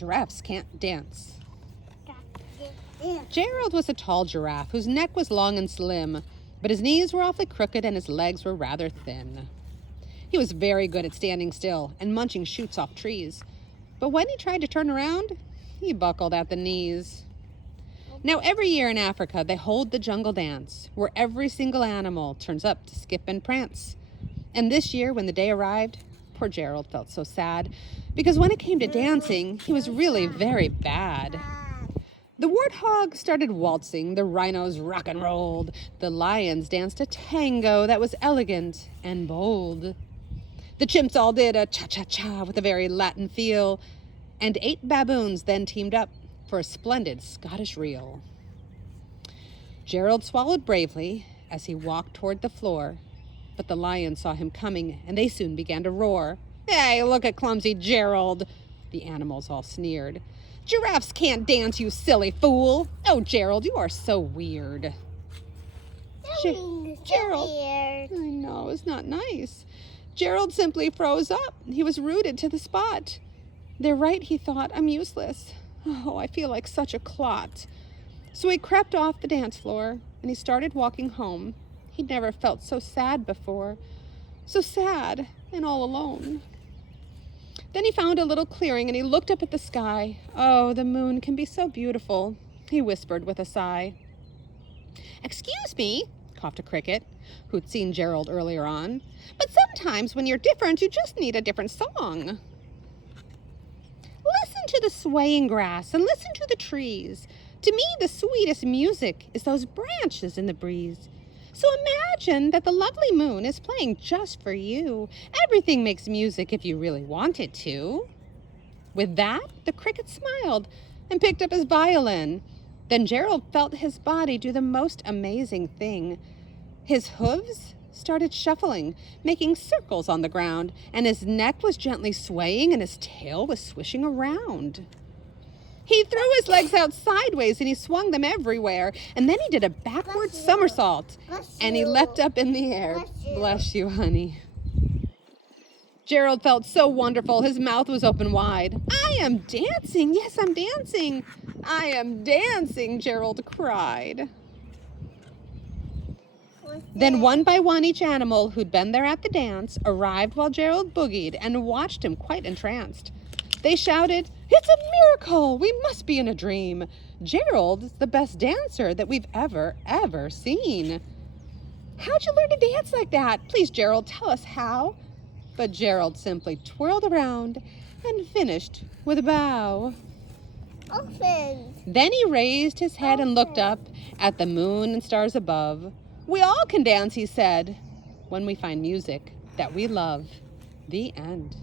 Giraffes can't dance. Gerald was a tall giraffe whose neck was long and slim, but his knees were awfully crooked and his legs were rather thin. He was very good at standing still and munching shoots off trees, but when he tried to turn around, he buckled at the knees. Now, every year in Africa, they hold the jungle dance, where every single animal turns up to skip and prance. And this year, when the day arrived, poor Gerald felt so sad, because when it came to dancing, he was really very bad. The warthog started waltzing, the rhinos rock and rolled, the lions danced a tango that was elegant and bold. The chimps all did a cha-cha-cha with a very Latin feel, and 8 baboons then teamed up for a splendid Scottish reel. Gerald swallowed bravely as he walked toward the floor, but the lions saw him coming, and they soon began to roar. "Hey, look at clumsy Gerald!" The animals all sneered. "Giraffes can't dance, you silly fool! Oh, Gerald, you are so weird." Gerald, I know, it's not nice. Gerald simply froze up. He was rooted to the spot. "They're right," he thought. "I'm useless. Oh, I feel like such a clot." So he crept off the dance floor and he started walking home. He'd never felt so sad before. So sad and all alone. Then he found a little clearing and he looked up at the sky. "Oh, the moon can be so beautiful," he whispered with a sigh. "Excuse me," coughed a cricket, who'd seen Gerald earlier on, "but sometimes when you're different, you just need a different song. Listen to the swaying grass and listen to the trees. To me, the sweetest music is those branches in the breeze. So imagine that the lovely moon is playing just for you. Everything makes music if you really want it to." With that, the cricket smiled and picked up his violin. Then Gerald felt his body do the most amazing thing. His hooves started shuffling, making circles on the ground, and his neck was gently swaying and his tail was swishing around. He threw his legs out sideways and he swung them everywhere, and then he did a backward somersault and he leapt up in the air. Bless you, honey. Gerald felt so wonderful. His mouth was open wide. "I am dancing. Yes, I'm dancing. I am dancing," Gerald cried. Then one by one, each animal who'd been there at the dance arrived while Gerald boogied and watched him quite entranced. They shouted, "It's a miracle! We must be in a dream. Gerald's the best dancer that we've ever seen. How'd you learn to dance like that? Please, Gerald, tell us how." But Gerald simply twirled around and finished with a bow. Then he raised his head and looked up at the moon and stars above. "We all can dance," he said, "when we find music that we love." The end.